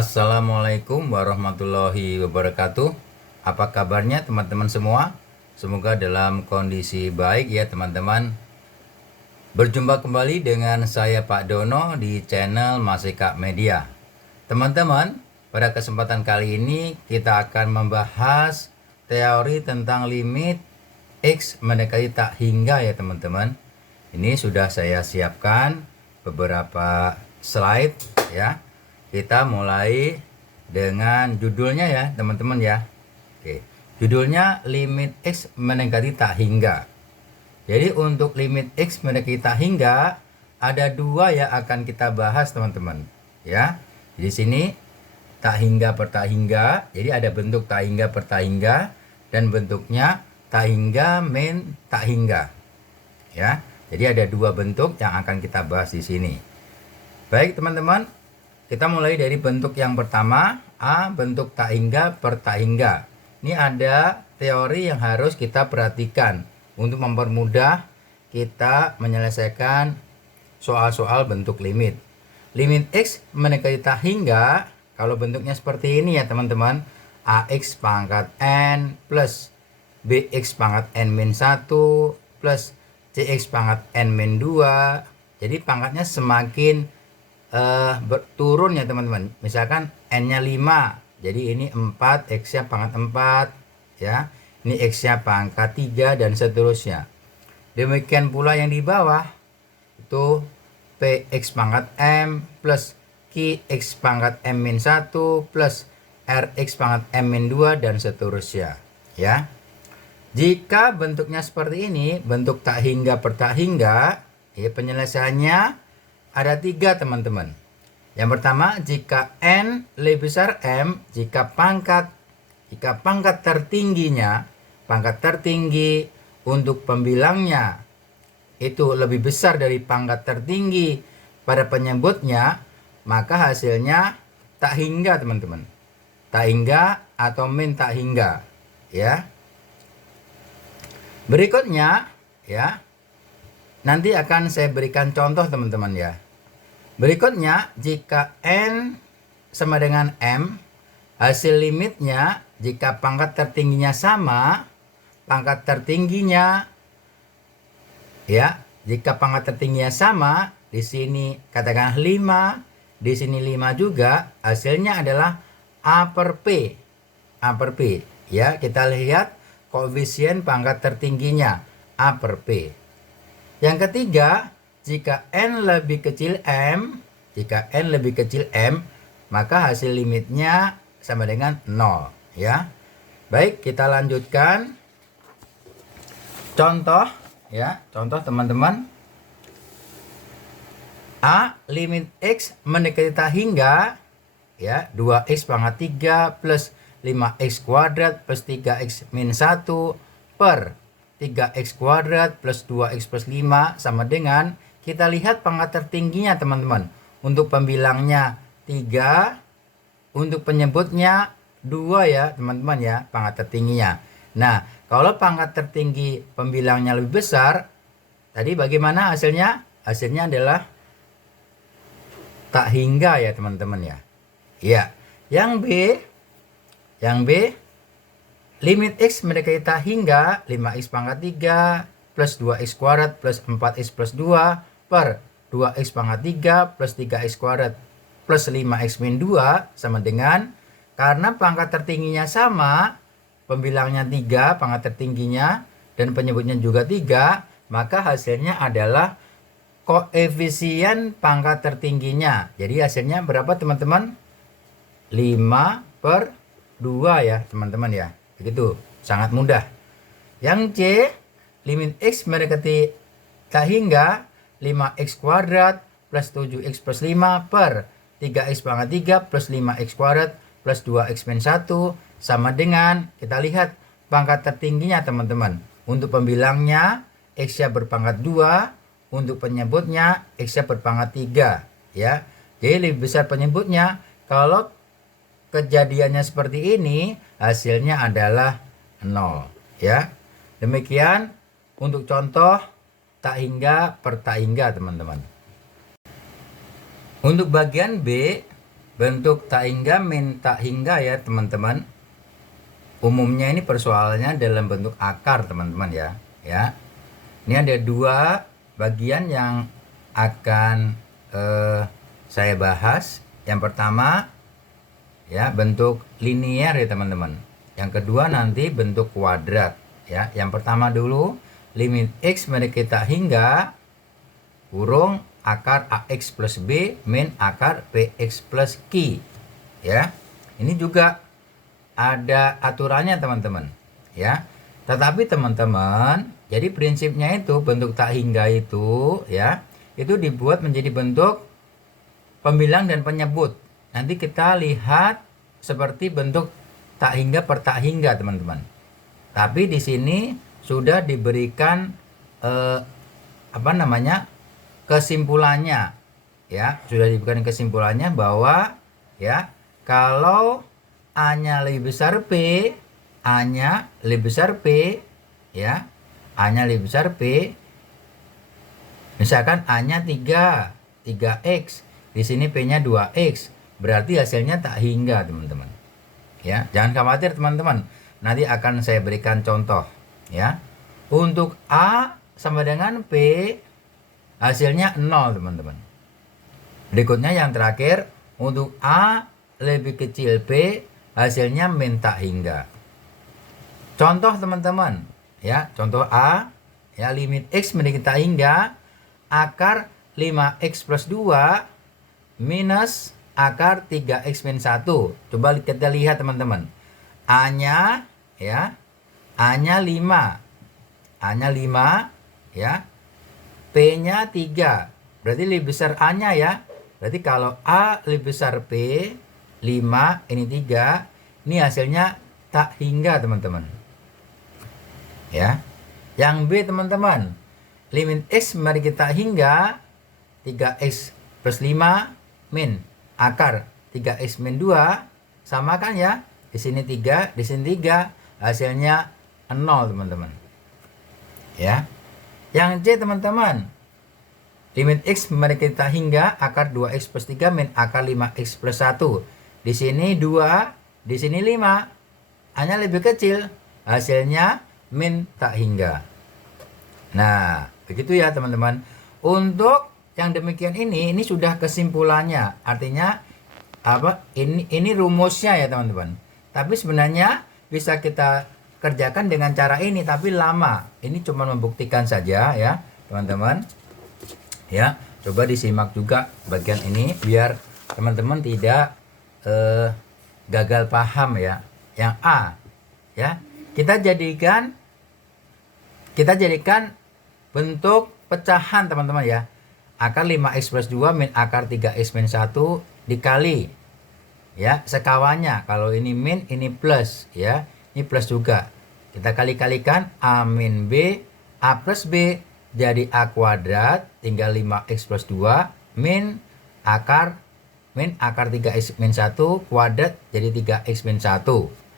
Assalamualaikum warahmatullahi wabarakatuh. Apa kabarnya teman-teman semua? Semoga dalam kondisi baik ya teman-teman. Berjumpa kembali dengan saya Pak Dono di channel Masika Media. Teman-teman, pada kesempatan kali ini kita akan membahas teori tentang limit X mendekati tak hingga ya teman-teman. Ini sudah saya siapkan beberapa slide ya. Kita mulai dengan judulnya ya teman-teman ya. Oke, judulnya limit X mendekati tak hingga. Jadi untuk limit X mendekati tak hingga ada dua yang akan kita bahas teman-teman ya. Di sini tak hingga per tak hingga, jadi ada bentuk tak hingga per tak hingga dan bentuknya tak hingga min tak hingga ya. Jadi ada dua bentuk yang akan kita bahas di sini. Baik teman-teman, kita mulai dari bentuk yang pertama, A, bentuk tak hingga per tak hingga. Ini ada teori yang harus kita perhatikan untuk mempermudah kita menyelesaikan soal-soal bentuk limit. Limit X mendekati tak hingga, kalau bentuknya seperti ini ya teman-teman, AX pangkat N plus BX pangkat N min 1 plus CX pangkat N min 2. Jadi pangkatnya semakin turun ya teman-teman. Misalkan N nya 5, jadi ini 4, X nya pangkat 4 ya, ini X nya pangkat 3 dan seterusnya. Demikian pula yang di bawah itu PX pangkat M plus QX pangkat M min 1 plus RX pangkat M min 2 dan seterusnya ya. Jika bentuknya seperti ini, bentuk tak hingga per tak hingga ya, penyelesaiannya ada 3 teman-teman. Yang pertama, jika N lebih besar M, jika pangkat tertingginya, pangkat tertinggi untuk pembilangnya itu lebih besar dari pangkat tertinggi pada penyebutnya, maka hasilnya tak hingga teman-teman. Tak hingga atau min tak hingga ya. Berikutnya ya, nanti akan saya berikan contoh teman-teman ya. Berikutnya, jika N sama dengan M, hasil limitnya jika pangkat tertingginya sama, pangkat tertingginya ya, jika pangkat tertingginya sama, di sini katakan 5, di sini 5 juga, hasilnya adalah A per P. A per P ya, kita lihat koefisien pangkat tertingginya A per P. Yang ketiga, jika N lebih kecil M, maka hasil limitnya sama dengan 0 ya. Baik, kita lanjutkan contoh ya. Contoh teman-teman. A, limit X mendekati tak hingga ya, 2X pangkat 3 plus 5X kuadrat plus 3X min 1 per 3X kuadrat plus 2X plus 5 sama dengan, kita lihat pangkat tertingginya teman-teman. Untuk pembilangnya 3, untuk penyebutnya 2 ya teman-teman ya, pangkat tertingginya. Nah, kalau pangkat tertinggi pembilangnya lebih besar, tadi bagaimana hasilnya? Hasilnya adalah tak hingga ya teman-teman ya. Ya, yang B, limit X mendekati tak hingga 5X pangkat 3 plus 2X kuadrat plus 4X plus 2 per 2X pangkat 3 plus 3X kuadrat plus 5X min 2 sama dengan, karena pangkat tertingginya sama, pembilangnya 3 pangkat tertingginya dan penyebutnya juga 3, maka hasilnya adalah koefisien pangkat tertingginya. Jadi hasilnya berapa teman-teman? 5 per 2 ya teman-teman ya. Begitu, sangat mudah. Yang C, limit X mendekati tak hingga 5X kuadrat plus 7X plus 5 per 3X pangkat 3 plus 5X kuadrat plus 2X min 1 sama dengan, kita lihat pangkat tertingginya teman-teman. Untuk pembilangnya X-nya berpangkat 2, untuk penyebutnya X-nya berpangkat 3 ya. Jadi lebih besar penyebutnya. Kalau kejadiannya seperti ini, hasilnya adalah 0 ya. Demikian untuk contoh tak hingga per tak hingga teman-teman. Untuk bagian B, bentuk tak hingga min tak hingga ya teman-teman. Umumnya ini persoalannya dalam bentuk akar teman-teman ya. Ini ada dua bagian yang akan saya bahas. Yang pertama ya bentuk linear ya teman-teman. Yang kedua nanti bentuk kuadrat ya. Yang pertama dulu limit x mendekati tak hingga kurung akar ax plus b min akar bx plus q ya. Ini juga ada aturannya teman-teman ya. Tetapi teman-teman, jadi prinsipnya itu bentuk tak hingga itu ya, itu dibuat menjadi bentuk pembilang dan penyebut. Nanti kita lihat seperti bentuk tak hingga per tak hingga teman-teman. Tapi di sini sudah diberikan kesimpulannya ya, sudah diberikan kesimpulannya bahwa ya kalau A-nya lebih besar P, A-nya lebih besar P ya, A-nya lebih besar P. Misalkan A-nya 3x, di sini P-nya 2x, berarti hasilnya tak hingga teman-teman. Ya, jangan khawatir teman-teman. Nanti akan saya berikan contoh ya. Untuk A sama dengan P, hasilnya 0 teman-teman. Berikutnya yang terakhir, untuk A lebih kecil P, hasilnya min tak hingga. Contoh teman-teman ya, contoh A ya, limit x mendekati tak hingga akar 5x plus 2 minus akar 3x min 1. Coba kita lihat teman-teman. A-nya ya, A-nya 5. A-nya 5 ya. P-nya 3. Berarti lebih besar A-nya ya. Berarti kalau A lebih besar P, 5, ini 3, ini hasilnya tak hingga teman-teman ya. Yang B teman-teman, limit x mari kita hingga 3x plus 5 min akar 3x min 2, sama kan ya, di sini 3, di sini 3, hasilnya 0 teman-teman ya. Yang C teman-teman, limit x mari kita hingga akar 2x plus 3 min akar 5x plus 1. Di sini 2, di sini 5. A-nya lebih kecil, hasilnya min tak hingga. Nah, begitu ya teman-teman. Untuk yang demikian ini sudah kesimpulannya. Artinya apa? Ini rumusnya ya teman-teman. Tapi sebenarnya bisa kita kerjakan dengan cara ini, tapi lama. Ini cuma membuktikan saja ya, teman-teman. Ya, coba disimak juga bagian ini biar teman-teman tidak gagal paham ya. Yang A ya, kita jadikan bentuk pecahan teman-teman ya. Akar 5x plus 2 min akar 3x min 1 dikali ya sekawannya. Kalau ini min, ini plus ya, ini plus juga. Kita kali-kalikan A min B, A plus B jadi A kuadrat, tinggal 5x plus 2 min akar 3x min 1 kuadrat jadi 3x min 1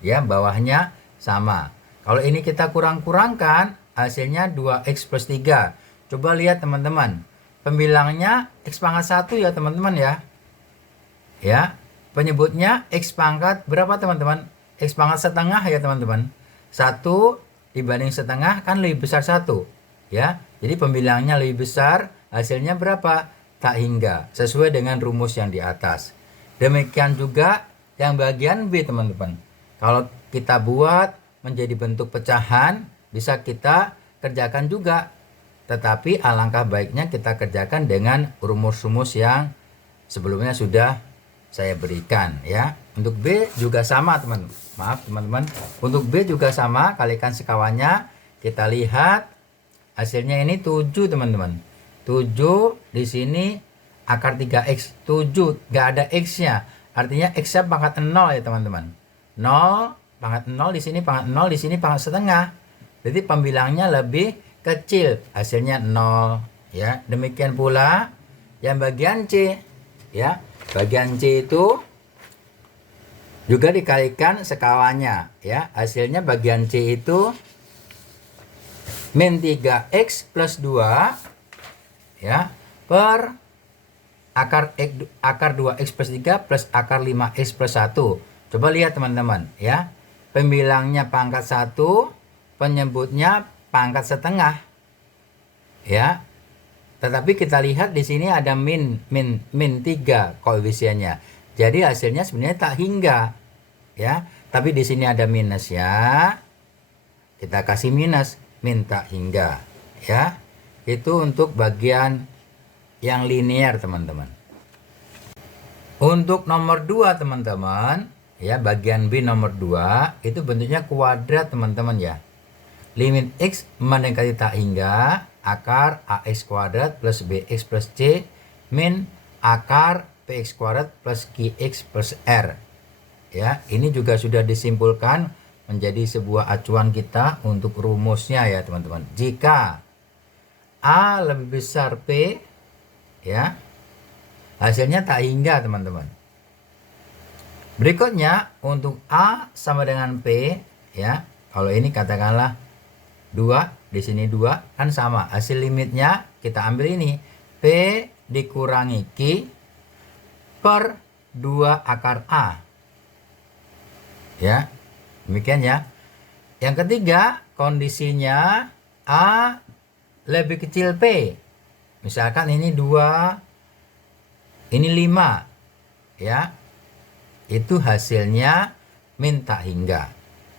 ya, bawahnya sama. Kalau ini kita kurang-kurangkan, hasilnya 2x plus 3. Coba lihat teman-teman, pembilangnya x pangkat 1 ya teman-teman ya, penyebutnya x pangkat berapa teman-teman? X pangkat setengah ya teman-teman. 1 dibanding setengah kan lebih besar 1 ya, jadi pembilangnya lebih besar, hasilnya berapa? Tak hingga, sesuai dengan rumus yang di atas. Demikian juga yang bagian B teman-teman. Kalau kita buat menjadi bentuk pecahan, bisa kita kerjakan juga. Tetapi alangkah baiknya kita kerjakan dengan rumus-rumus yang sebelumnya sudah saya berikan ya. Untuk B juga sama teman-teman. Untuk B juga sama, kalikan sekawannya. Kita lihat hasilnya ini 7 teman-teman. 7 di sini akar 3x, 7 nggak ada x-nya, artinya x-nya pangkat 0 ya teman-teman. 0 pangkat 0 di sini, pangkat 0 di sini, pangkat setengah. Jadi pembilangnya lebih kecil, hasilnya 0 ya. Demikian pula yang bagian C ya. Bagian C itu juga dikalikan sekawannya ya. Hasilnya bagian C itu min 3x plus 2 ya per akar 2x plus 3 plus akar 5x plus 1. Coba lihat teman-teman ya. Pembilangnya pangkat 1, penyebutnya pangkat setengah. Ya. Tetapi kita lihat di sini ada min 3 koefisiennya. Jadi hasilnya sebenarnya tak hingga. Ya, tapi di sini ada minus ya. Kita kasih minus, min tak hingga. Ya. Itu untuk bagian yang linear, teman-teman. Untuk nomor 2, teman-teman, ya, bagian B nomor 2 itu bentuknya kuadrat, teman-teman ya. Limit x mendekati tak hingga akar ax kuadrat plus bx plus c min akar px kuadrat plus qx plus r. Ya, ini juga sudah disimpulkan menjadi sebuah acuan kita untuk rumusnya ya, teman-teman. Jika A lebih besar P, ya, hasilnya tak hingga, teman-teman. Berikutnya untuk A sama dengan P, ya. Kalau ini katakanlah 2, di sini 2 kan sama. Hasil limitnya kita ambil ini P dikurangi Q per 2 akar A. Ya. Demikian ya. Yang ketiga, kondisinya A lebih kecil P. Misalkan ini 2, ini 5. Ya. Itu hasilnya min tak hingga.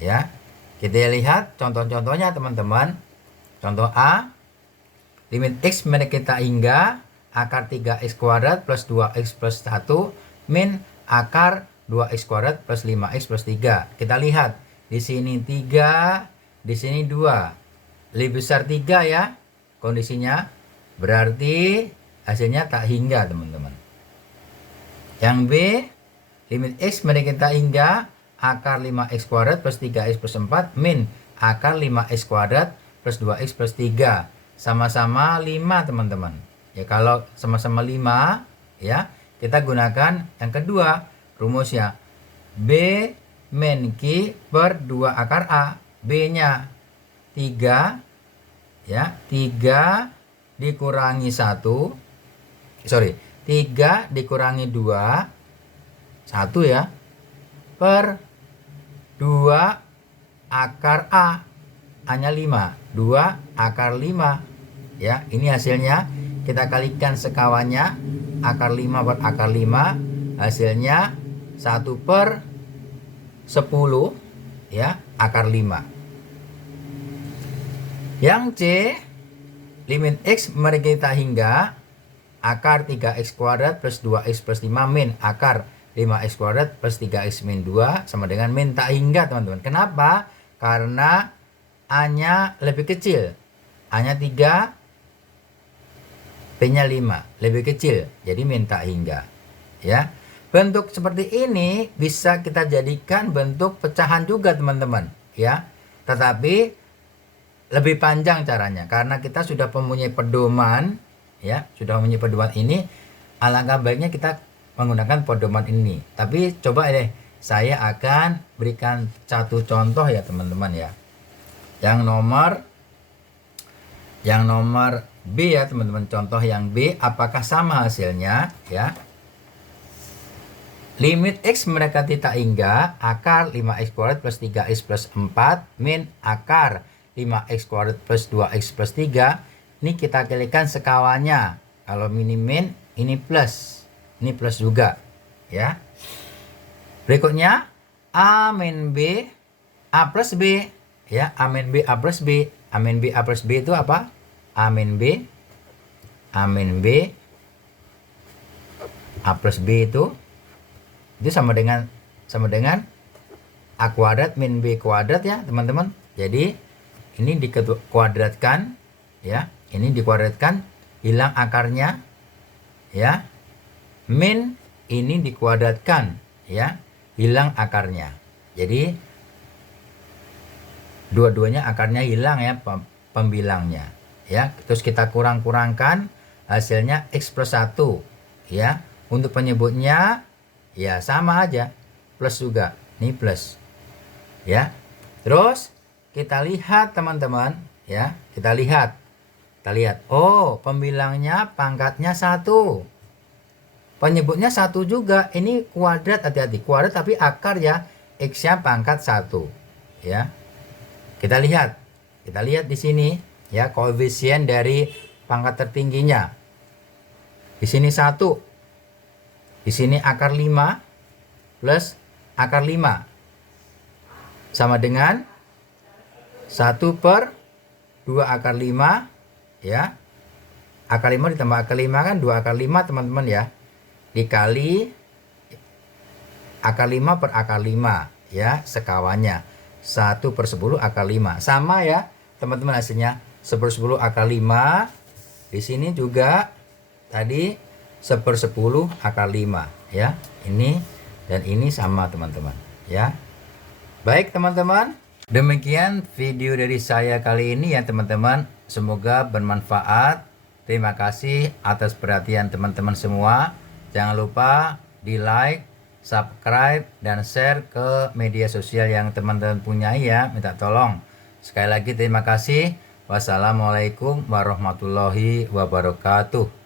Ya. Kita lihat contoh-contohnya, teman-teman. Contoh A, limit x mendekati tak hingga akar 3x kuadrat plus 2x plus 1 min akar 2x kuadrat plus 5x plus 3. Kita lihat di sini 3, di sini 2. Lebih besar 3 ya kondisinya. Berarti hasilnya tak hingga, teman-teman. Yang B, limit x mendekati tak hingga akar 5x kuadrat plus 3x plus 4 min akar 5x kuadrat plus 2x plus 3. Sama-sama 5, teman-teman. Ya, kalau sama-sama 5, ya, kita gunakan yang kedua rumusnya. B min Q per 2 akar A. B-nya 3, ya, 3 dikurangi 1. 3 dikurangi 2, 1 ya, per 2 akar A. A-nya 5. 2 akar 5. Ya, ini hasilnya. Kita kalikan sekawannya. Akar 5 per akar 5. Hasilnya 1 per 10. Ya, akar 5. Yang C, limit x mendekati tak hingga akar 3x kuadrat plus 2x plus 5 min akar 5x kuadrat plus 3x min 2 sama dengan min tak hingga, teman-teman. Kenapa? Karena A-nya lebih kecil. A-nya 3, P-nya 5. Lebih kecil. Jadi min tak hingga. Ya. Bentuk seperti ini bisa kita jadikan bentuk pecahan juga, teman-teman. Ya. Tetapi lebih panjang caranya. Karena kita sudah mempunyai pedoman. Ya. Sudah mempunyai pedoman ini. Alangkah baiknya kita menggunakan pedoman ini. Tapi coba deh, saya akan berikan satu contoh ya, teman-teman ya. Yang nomor B ya, teman-teman. Contoh yang B, apakah sama hasilnya ya? Limit x mendekati tak hingga akar 5x kuadrat plus 3x plus 4 min akar 5x kuadrat plus 2x plus 3. Ini kita kalikan sekawannya. Kalau ini min, ini plus. Ini plus juga, ya. Berikutnya A min B, A plus B, ya. A min B, A plus B. A min B, A plus B itu apa? A min B, A min B, A plus B itu sama dengan A kuadrat min B kuadrat ya, teman-teman. Jadi ini dikuadratkan, ya. Ini dikuadratkan, hilang akarnya, ya. Min ini dikuadratkan, ya, hilang akarnya. Jadi dua-duanya akarnya hilang ya, pembilangnya, ya. Terus kita kurang-kurangkan, hasilnya x plus 1, ya. Untuk penyebutnya ya sama aja, plus juga. Ini plus, ya. Terus kita lihat, teman-teman, ya. Kita lihat, oh, pembilangnya pangkatnya 1. Penyebutnya 1 juga. Ini kuadrat, hati-hati. Kuadrat tapi akar ya. X-nya pangkat 1. Ya. Kita lihat. Kita lihat di sini ya koefisien dari pangkat tertingginya. Di sini 1. Di sini akar 5 plus akar 5 sama dengan 1/2 akar 5 ya. Akar 5 ditambah akar 5 kan 2 akar 5 teman-teman ya. Dikali akar 5 per akar 5 ya, sekawannya 1/10 akar 5. Sama ya teman-teman, hasilnya 1/10 akar 5. Di sini juga tadi 1/10 akar 5 ya. Ini dan ini sama teman-teman ya. Baik teman-teman, demikian video dari saya kali ini ya teman-teman. Semoga bermanfaat. Terima kasih atas perhatian teman-teman semua. Jangan lupa di like, subscribe, dan share ke media sosial yang teman-teman punya ya. Minta tolong. Sekali lagi terima kasih. Wassalamualaikum warahmatullahi wabarakatuh.